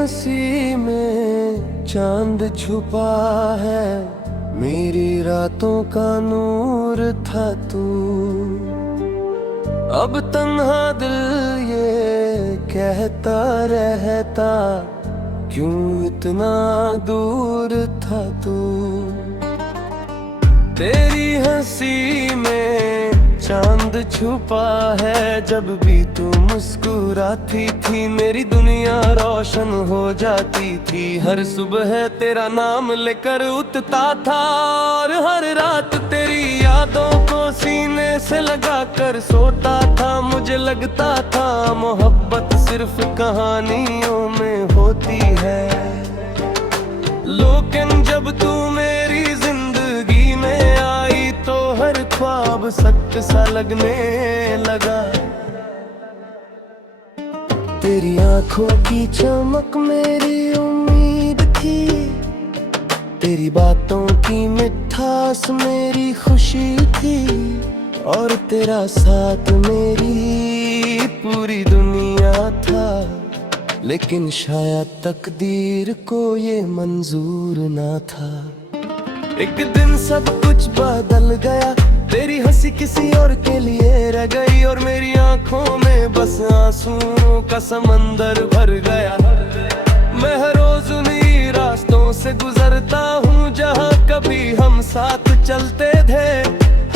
हंसी में चांद छुपा है, मेरी रातों का नूर था तू। अब तन्हा दिल ये कहता रहता, क्यों इतना दूर था तू। तेरी हंसी में चांद छुपा है, जब भी तू मुस्कुराती थी मेरी दुनिया रोशन हो जाती थी। हर सुबह तेरा नाम लेकर उठता था और हर रात तेरी यादों को सीने से लगा कर सोता था। मुझे लगता था मोहब्बत सिर्फ कहानियों में होती है, लेकिन जब तू मेरी जिंदगी में आई तो हर ख्वाब सच सा लगने लगा। तेरी आंखों की चमक मेरी उम्मीद थी, तेरी बातों की मिठास मेरी खुशी थी, और तेरा साथ मेरी पूरी दुनिया था। लेकिन शायद तकदीर को ये मंजूर ना था। एक दिन सब कुछ बदल गया, तेरी हंसी किसी और के लिए रह गई, और मेरी आंखों में बस आंसुओं का समंदर भर गया। मैं हर रोज उन्हीं रास्तों से गुजरता हूँ जहाँ कभी हम साथ चलते थे।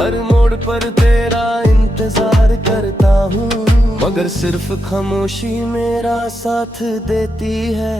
हर मोड़ पर तेरा इंतजार करता हूँ, मगर सिर्फ खामोशी मेरा साथ देती है।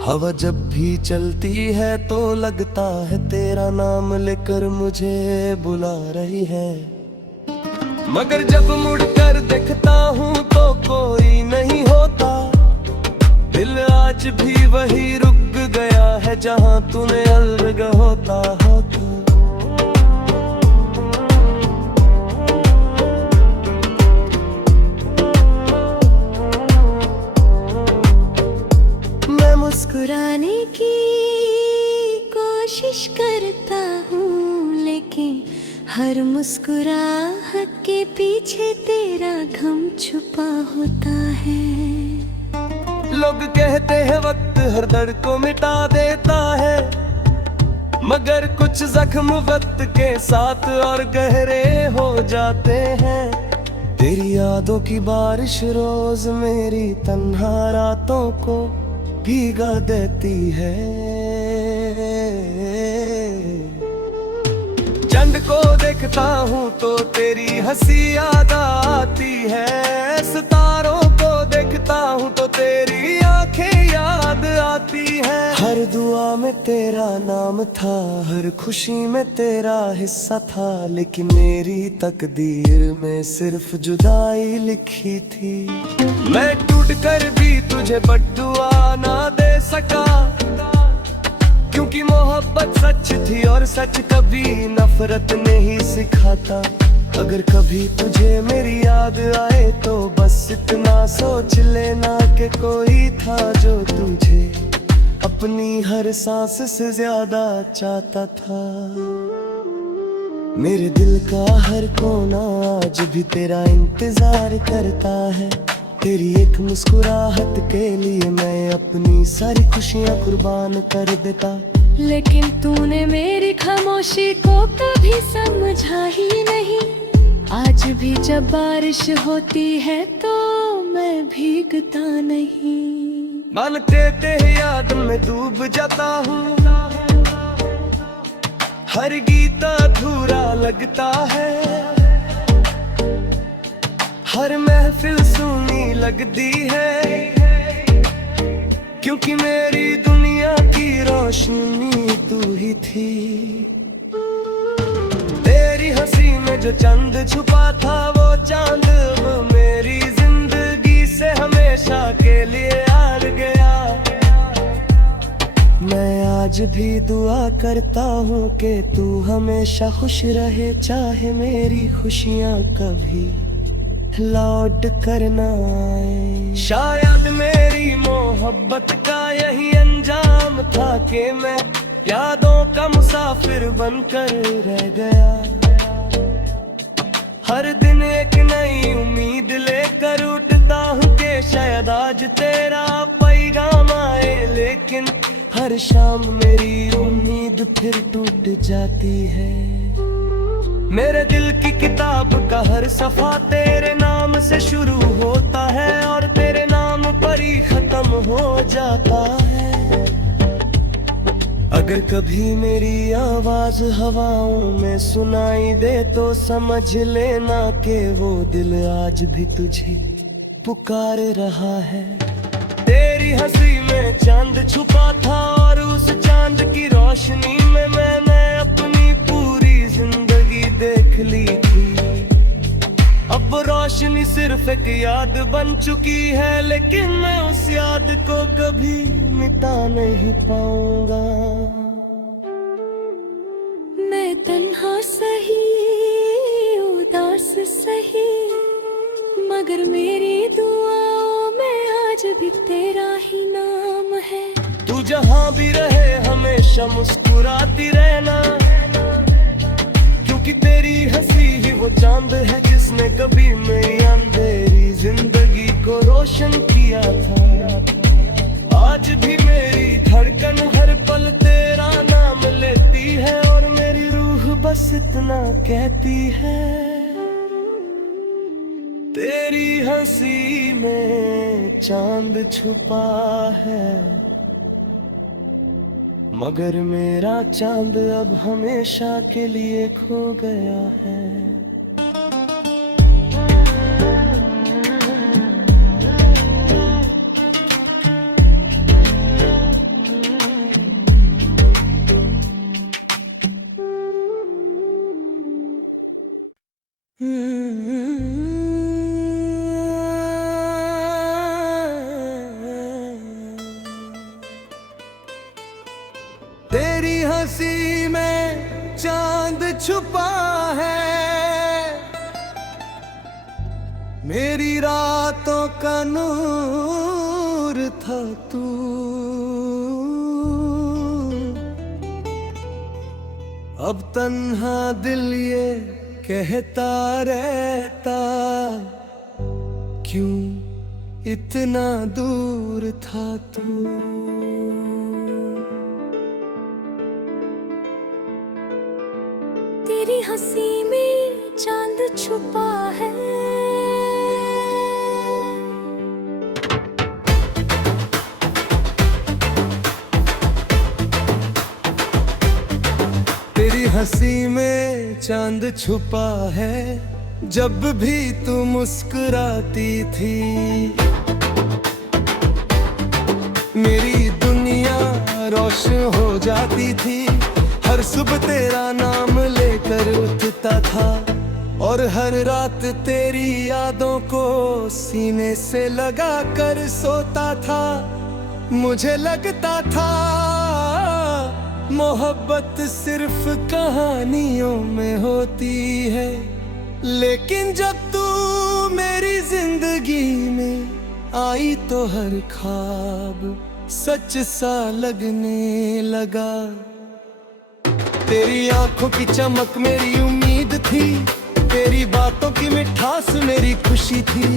हवा जब भी चलती है तो लगता है तेरा नाम लेकर मुझे बुला रही है, मगर जब मुड़कर देखता हूँ तो कोई नहीं होता। दिल आज भी वही रुक गया है जहाँ तूने अलग होता हो तू। मुस्कुराने की कोशिश करता हूँ, लेकिन हर मुस्कुराहट के पीछे तेरा गम छुपा होता है। लोग कहते हैं वक्त हर दर्द को मिटा देता है, मगर कुछ जख्म वक्त के साथ और गहरे हो जाते हैं। तेरी यादों की बारिश रोज मेरी तन्हा रातों को भीगा देती है। चंद को देखता हूँ तो तेरी हंसी याद आती है, सितारों को देखता हूँ तो तेरी आंखें याद आती है। हर दुआ में तेरा नाम था, हर खुशी में तेरा हिस्सा था, लेकिन मेरी तकदीर में सिर्फ जुदाई लिखी थी। मैं टूट कर भी तुझे बद्दुआ ना दे सका, क्योंकि मोहब्बत सच थी और सच कभी नफरत नहीं सिखाता। अगर कभी तुझे मेरी याद आए तो बस इतना सोच लेना कि कोई था जो तुझे अपनी हर सांस से ज्यादा चाहता था। मेरे दिल का हर कोना आज भी तेरा इंतजार करता है। तेरी एक मुस्कुराहट के लिए मैं अपनी सारी खुशियाँ कुर्बान कर देता, लेकिन तूने मेरी खामोशी को कभी समझा ही नहीं। आज भी जब बारिश होती है तो मैं भीगता नहीं। मानते तेरे याद में डूब जाता हूँ, हर गीत अधूरा लगता है, हर महफिल सुनी लगती है, क्योंकि मेरी दुनिया की रोशनी तू ही थी। तेरी हंसी में जो चंद छुपा था वो चांद अब मेरी जिंदगी से हमेशा के लिए हार गया। मैं आज भी दुआ करता हूँ कि तू हमेशा खुश रहे, चाहे मेरी खुशियाँ कभी लौट कर ना आए। शायद मेरी मोहब्बत का यही अंजाम था कि मैं यादों का मुसाफिर बनकर रह गया। हर दिन एक नई उम्मीद लेकर उठता हूँ कि शायद आज तेरा कोई काम आए, लेकिन हर शाम मेरी उम्मीद फिर टूट जाती है। मेरे दिल की किताब का हर सफा तेरे नाम से शुरू होता है और तेरे नाम पर ही खत्म हो जाता है। अगर कभी मेरी आवाज हवाओं में सुनाई दे तो समझ लेना कि वो दिल आज भी तुझे पुकार रहा है। तेरी हंसी में चांद छुपा था और उस चांद की रोशनी में मैंने अपनी पूरी जिंदगी देख ली थी। अब वो रोशनी सिर्फ एक याद बन चुकी है, लेकिन मैं उस याद को कभी मिटा नहीं पाऊंगा। मैं तन्हा सही, उदास सही, मगर मेरी दुआओं में आज भी तेरा ही नाम है। तू जहाँ भी रहे हमेशा मुस्कुराती रहना, क्योंकि तेरी हंसी ही वो चांद है जिसने कभी मेरी अंधेरी जिंदगी को रोशन किया था। आज भी मेरी धड़कन हर पल तेरा नाम लेती है और मेरी रूह बस इतना कहती है, तेरी हंसी में चांद छुपा है, मगर मेरा चांद अब हमेशा के लिए खो गया है। तेरी हंसी में चांद छुपा है, मेरी रातों का नूर था तू। अब तन्हा दिल ये कहता रहता, क्यों इतना दूर था तू। तेरी हंसी में चांद छुपा है, तेरी हंसी में चांद छुपा है, जब भी तू मुस्कुराती थी मेरी दुनिया रोशन हो जाती थी। हर सुबह तेरा नाम लेकर उठता था और हर रात तेरी यादों को सीने से लगा कर सोता था। मुझे लगता था मोहब्बत सिर्फ कहानियों में होती है, लेकिन जब तू मेरी जिंदगी में आई तो हर ख्वाब सच सा लगने लगा। तेरी आंखों की चमक मेरी उम्मीद थी, तेरी बातों की मिठास मेरी खुशी थी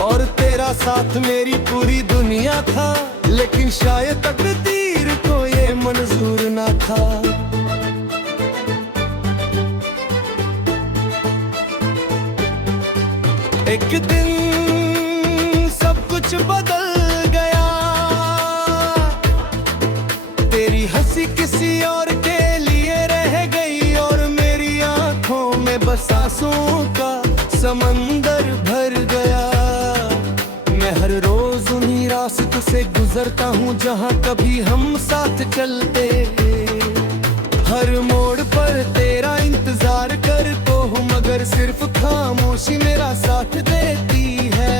और तेरा साथ मेरी पूरी दुनिया था, लेकिन शायद तकदीर को ये मंजूर ना था। एक दिन सब कुछ बदल गया, तेरी हंसी किसी और के बस आंसुओं का समंदर भर गया। मैं हर रोज उन्हीं रास्तों से गुजरता हूँ जहाँ कभी हम साथ चलते। हर मोड़ पर तेरा इंतजार करता हूँ, मगर सिर्फ खामोशी मेरा साथ देती है।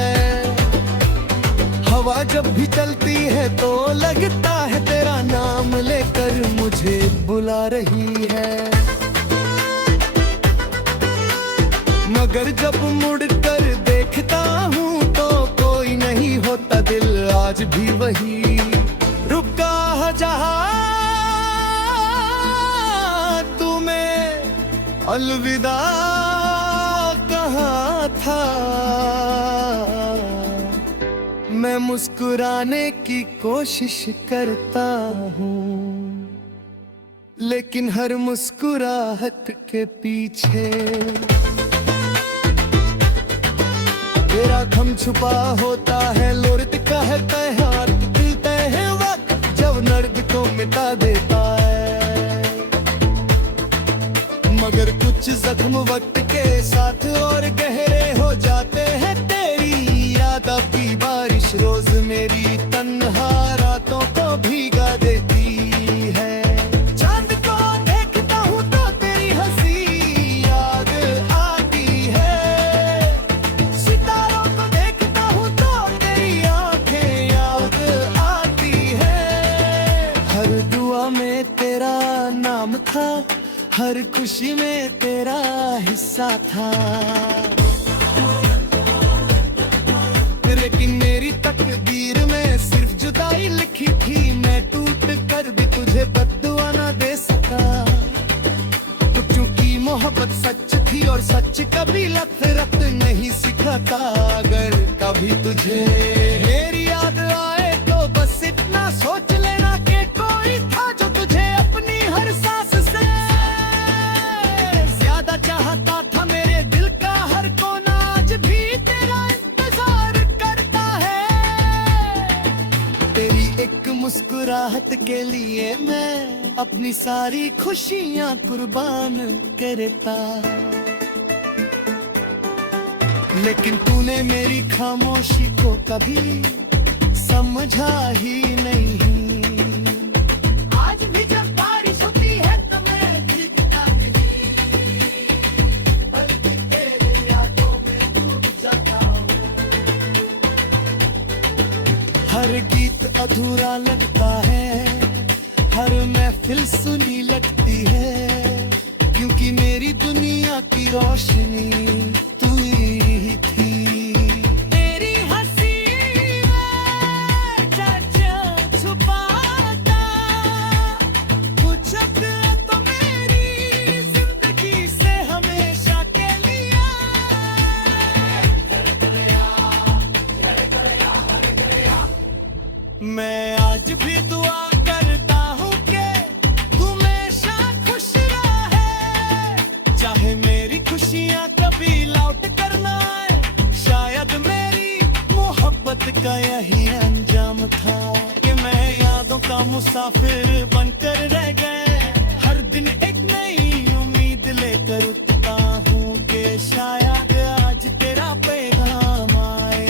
हवा जब भी चलती है तो लगता है तेरा नाम लेकर मुझे बुला रही है, मगर जब मुड़ कर देखता हूँ तो कोई नहीं होता, दिल आज भी वही रुका जहाँ तुम्हें अलविदा कहा था। मैं मुस्कुराने की कोशिश करता हूँ, लेकिन हर मुस्कुराहट के पीछे तेरा गम छुपा होता है। लोरित का है त्योहार, मिलते हैं वक्त जब दर्द को मिटा देता है, मगर कुछ जख्म वक्त के साथ और गहरे हो जाते हैं। तेरी यादों की बारिश रोज मेरी तन्हा रातों को भीगा देती है। चांद को देखता हूँ तो तेरी हंसी याद आती है, सितारों को देखता हूँ तो तेरी आंखें याद आती है। हर दुआ में तेरा नाम था, हर खुशी में तेरा हिस्सा था, लेकिन मेरी तकदीर में सिर्फ जुदाई लिखी थी। मैं टूट कर भी तुझे बद्दुआ ना दे सका, क्योंकि मोहब्बत सच थी और सच कभी नफरत नहीं सिखाता। अगर कभी तुझे मेरी याद आए तो बस इतना सोच लेना कि कोई था जो तुझे अपनी हर सांस से ज्यादा चाहता था। मेरे दिल का हर कोना आज भी तेरा इंतजार करता है। तेरी एक मुस्कुराहट के लिए मैं अपनी सारी खुशियां कुर्बान करता, लेकिन तूने मेरी खामोशी को कभी समझा ही नहीं। आज भी जब बारिश होती है तो मैं भीगता नहीं, बल्कि तेरी यादों में डूब जाता हूँ। हर गीत अधूरा लगता है, हर महफिल सुनी लगती है, क्योंकि मेरी दुनिया की रोशनी तू ही थी। तेरी हंसी में सच छुपाता, कुछ तो मेरी जिंदगी से हमेशा के लिए। मैं आज भी दुआ करता हूँ कि तू हमेशा खुश रहे, चाहे मेरी खुशियाँ कभी लौट कर ना आए। शायद मेरी मोहब्बत का यही अंजाम था कि मैं यादों का मुसाफिर बनकर रह गए। हर दिन एक नई उम्मीद लेकर उठता हूँ कि शायद आज तेरा पैगाम आए,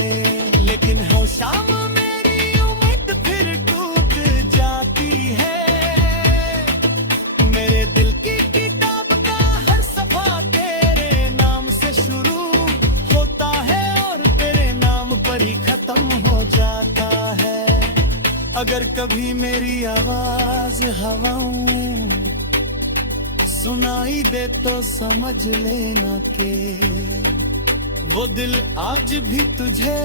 लेकिन हर शाम मेरी उम्मीद फिर टूट जाती है। मेरे दिल की किताब का हर सफा तेरे नाम से शुरू होता है और तेरे नाम पर ही खत्म हो जाता है। अगर कभी मेरी आवाज हवाओं में सुनाई दे तो समझ लेना के वो दिल आज भी तुझे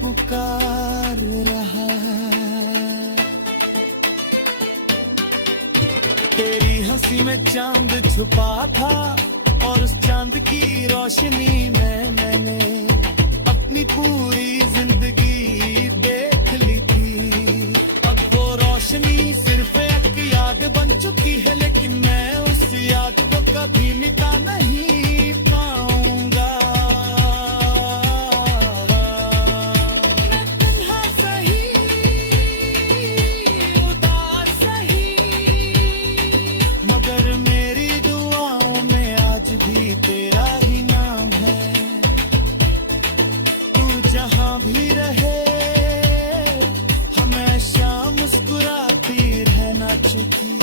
पुकार रहा है। तेरी हंसी में चांद छुपा था और उस चांद की रोशनी में मैंने अपनी पूरी जिंदगी देख ली थी। अब वो रोशनी सिर्फ एक याद बन चुकी है, लेकिन मैं उस याद को कभी मिटा नहीं पाऊंगा। मैं तन्हा सही, उदास सही, मगर मेरी दुआओं में आज भी तेरा ही नाम है। तू जहां भी रहे हमेशा मुस्कुराती रहना, चुकी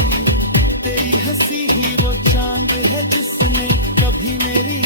तेरी हंसी ही वो चांद है जिसने कभी मेरी